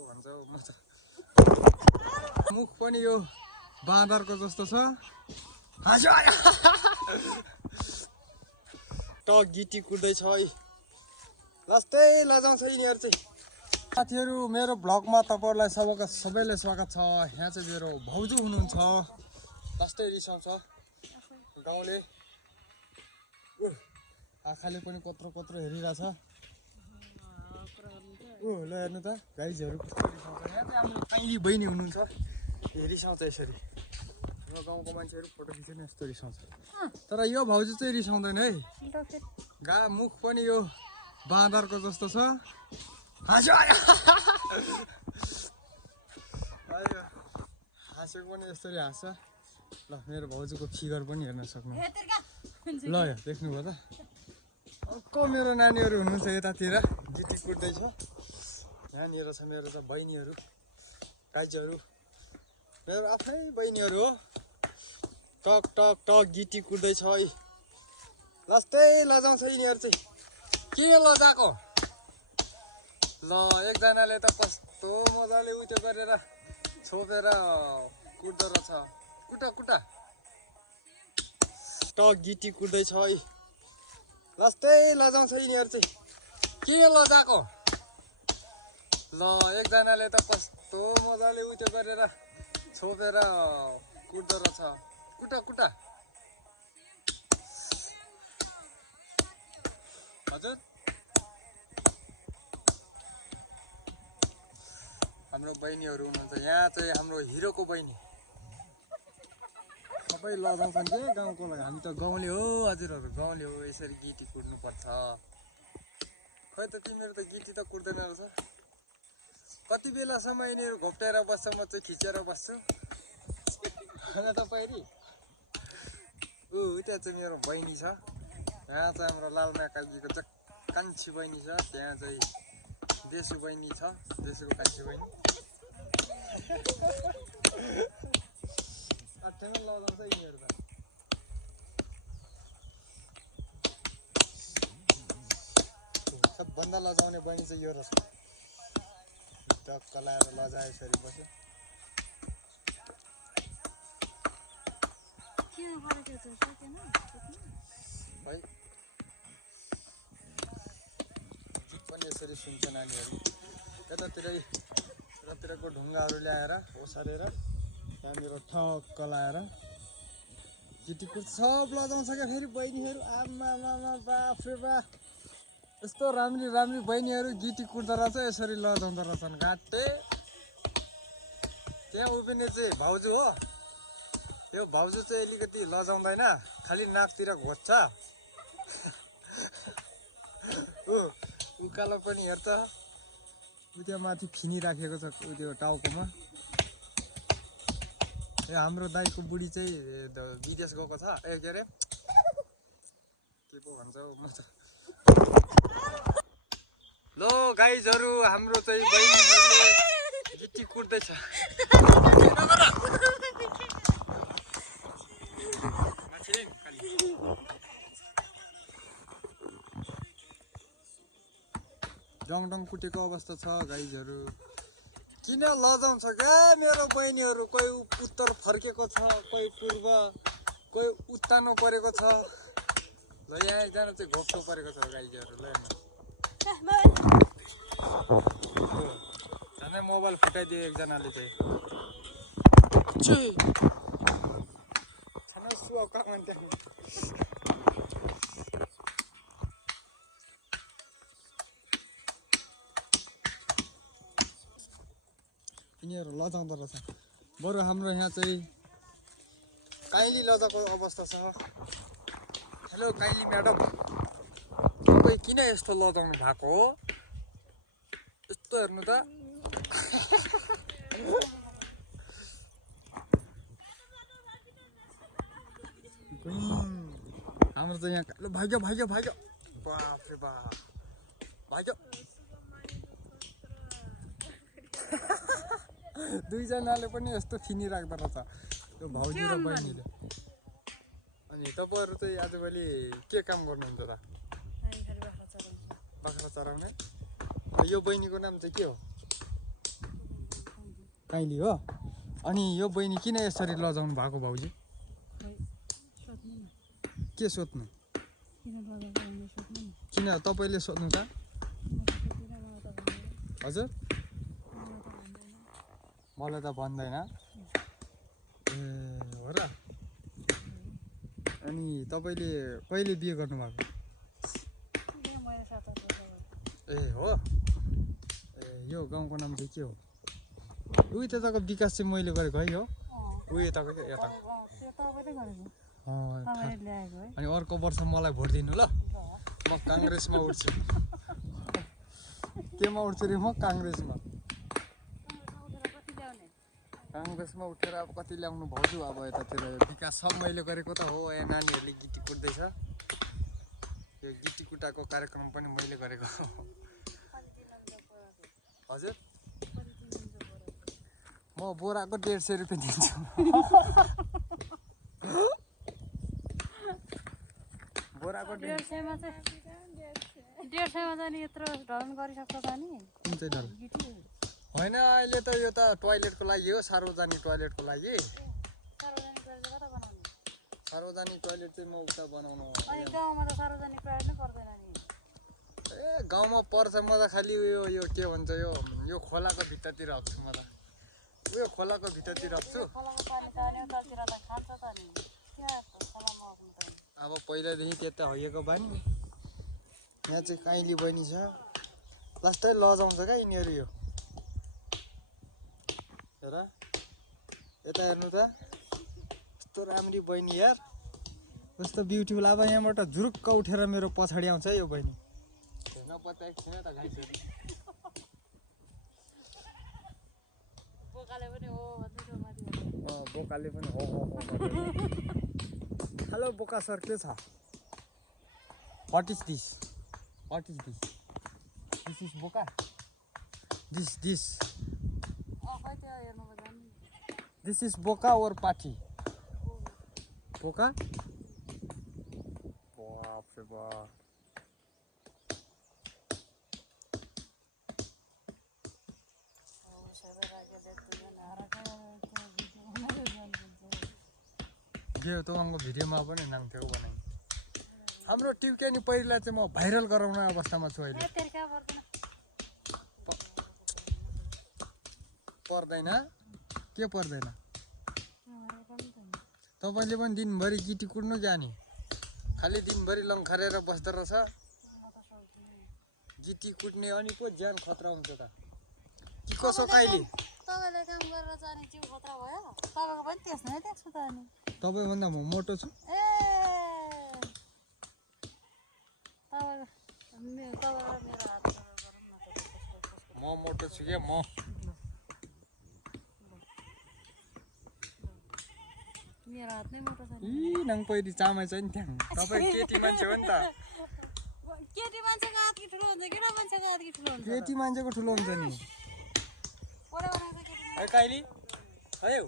पो भन्छ म त मुख पनि यो बाँदरको जस्तो छ हाँस्यो टक गिटी कुट्दैछ है लास्टै लजाउँछ यिनीहरू चाहिँ साथीहरू मेरो भ्लगमा तपाईँहरूलाई सबैले स्वागत छ यहाँ चाहिँ मेरो भाउजू हुनुहुन्छ लास्टै रिसाउँछ गाउँले आँखाले पनि कत्रो कत्रो हेरिरहेछ ल हेर्नु त गाइजहरू कस्तो रिसाउँछ यहाँ चाहिँ हाम्रो काइली बहिनी हुनुहुन्छ रिसाउँछ यसरी हाम्रो गाउँको मान्छेहरू फोटो खिच्यो नि यस्तो रिसाउँछ तर यो भाउजू चाहिँ रिसाउँदैन है मुख पनि यो बाँदरको जस्तो छ हाँस्यो हाँसेको पनि यसरी हाँस्छ ल मेरो भाउजूको फिगर पनि हेर्न सक्नु ल यो देख्नुभयो त अर्को मेरो नानीहरू हुनुहुन्छ यतातिर गिटी कुट्दैछ यहाँनिर छ मेरो त बहिनीहरू काइजहरू मेरो आफ्नै बहिनीहरू हो टक टक टक गिटी कुट्दैछ है लास्टै लजाउँछ यिनीहरू चाहिँ किन लजाएको ल एकजनाले त कस्तो मजाले उयो गरेर छोपेर कुट्दो रहेछ कुटा कुटा टक गिटी कुट्दैछ है लास्टै लजाउँछ यिनीहरू चाहिँ किन लजाएको ल एकजनाले त कस्तो मजाले उयो गरेर छोपेर कुट्दो रहेछ कुटा कुटा हजुर हाम्रो बहिनीहरू हुनुहुन्छ यहाँ चाहिँ हाम्रो हिरोको बहिनी सबै लजाउँछन् के गाउँको लागि हामी त गाउँले हो हजुरहरू गाउँले हो यसरी गिटी कुट्नुपर्छ खै त तिमीहरू त गिटी त कुट्दैन रहेछ कति बेलासम्म यिनीहरू घोप्टाएर बस्छ म चाहिँ खिचेर बस्छु तपाईँहरू त्यहाँ चाहिँ मेरो बहिनी छ यहाँ चाहिँ हाम्रो लालमाया काजीको चाहिँ कान्छी बहिनी छ त्यहाँ चाहिँ देसु बहिनी छ देसुको कान्छी बहिनी अट्ठैमा लजाउँछ यिनीहरू त सबभन्दा लजाउने बहिनी चाहिँ यो रहेछ टक्क लाएर लजाए यसरी बस्यो है गीत पनि यसरी सुन्छ नानीहरू यतातिरको ढुङ्गाहरू ल्याएर ओसारेर त्यहाँनिर ठक्क लाएर गिटी कुट्छ सब लजाउँछ क्या फेरि बहिनीहरू आमा बाफ रे बा यस्तो राम्री राम्री बहिनीहरू गिटी कुट्दो रहेछ यसरी लजाउँदो रहेछन् घाटे त्यहाँ उभिने चाहिँ भाउजू हो यो भाउजू चाहिँ अलिकति लजाउँदैन खालि नाकतिर घोच्छ उकालो पनि हेर्छ त्यो माथि फिनी राखेको छ त्यो टाउकोमा हाम्रो दाइको बुढी चाहिँ विदेश गएको छ के अरे के पो भन्छ म त लो गाइजहरू हाम्रो चाहिँ बहिनीहरूले गिटी कुट्दैछ डङ कुटेको अवस्था छ गाइजहरू किन लजाउँछ क्या मेरो बहिनीहरू कोही उत्तर फर्केको छ कोही पूर्व कोही उत्तानो परेको छ ल यहाँ एकजना चाहिँ घोप्टो परेको छ गाइजहरू ल झन् मोबाइल फुटाइदियो एकजनाले चाहिँ यिनीहरू लजाउँदो रहेछ बरु हाम्रो यहाँ चाहिँ काइली लजाको अवस्था छ हेलो काइली म्याडम तपाईँ किन यस्तो लजाउनु भएको हो यस्तो हेर्नु त हाम्रो चाहिँ यहाँ भाग्यो भाग्यो भाग्यो बाफ रे बाफ भाग्यो दुईजनाले पनि यस्तो फिनी राख्दो रहेछ यो भाउजू र बहिनीले अनि तपाईँहरू चाहिँ आजभोलि के काम गर्नुहुन्छ त बाख्रा चराउने यो बहिनीको नाम चाहिँ के हो काइली हो अनि यो बहिनी किन यसरी लजाउनु भएको भाउजू के सोध्नु किन तपाईले सोध्नु त हजुर मलाई त भन्दैन ए हो र अनि तपाईले कहिले बिहे गर्नु भएको ए हो ए यो गाउँको नाम चाहिँ के हो उही त्यताको विकास चाहिँ मैले गरेको है हो उही यताको के यता अनि अर्को वर्ष मलाई भोट दिनु ल म काङ्ग्रेसमा उठ्छु केमा उठ्छु रे म काङ्ग्रेसमा उठेर अब कति ल्याउनु भाउजू अब यतातिर विकास सब मैले गरेको त हो यहाँ नानीहरूले गिटी कुट्दैछ यो गिटी कुटाको कार्यक्रम पनि मैले गरेको हजुर म बोराको 150 रुपियाँ दिन्छु बोराको 150 मा चाहिँ यत्रो ढलन गरिसक्छ त नि कुन चाहिँ ढल होइन अहिले त यो त टोयलेटको लागि हो सार्वजनिक टोयलेटको लागि सार्वजनिक टोयलेट चाहिँ म उता बनाउनु अनि गाउँमा त सार्वजनिक टोयलेट नै पर्दैन नि ए गाउँमा पर्छ म त खालि यो के भन्छ यो खोलाको भित्रतिर राख्छु म त उयो खोलाको भित्रतिर राख्छु अब पहिलादेखि त्यता होइएको बानी यहाँ चाहिँ काइली बहिनी छ लास्टै लजाउँछ क्या यिनीहरू यो हेर यता हेर्नु त कस्तो राम्री बहिनी यार कस्तो ब्युटिफुल अब यहाँबाट झुरुक्क उठेर मेरो पछाडि आउँछ यो बहिनी हेर्न बताएको छैन त गाइसहरू बोकाले पनि हो हेलो बोका सर के छ what is this this is बोका दिस इज बोका और पाठी बोका बाप रे बाप यो तपाईँको भिडियोमा पनि नाङ्थ्यो बनाइ हाम्रो टिउकेनी पहिला चाहिँ म भाइरल गराउन अवस्थामा छु अहिले पर्दैन के पर्दैन तपाईँले पनि दिनभरि गिटी कुट्नु जाने खालि दिनभरि लङ्खरेर बस्दो रहेछ गिटी कुट्ने अनि पो ज्यान खतरा हुन्छ त कि कसो काइली तपाईले काम गरेर जाने जिउ खतरा भयो तपाईको पनि त्यसमै देख्छु त अनि तपाईभन्दा म मोटो छु ए तपाईको मेरो हात गरौँ न म मोटो छु के म मेरो हात नै मोटो छ इ नङ पहिरी चामै छ नि त्यहाँ तपाईँ केटी मान्छे हो नि त केटी मान्छेको हात कि ठुलो हुन्छ केटा मान्छेको हात कि ठुलो हुन्छ केटी मान्छेको ठुलो हुन्छ नि ओरे बनाएको केटी है काइली है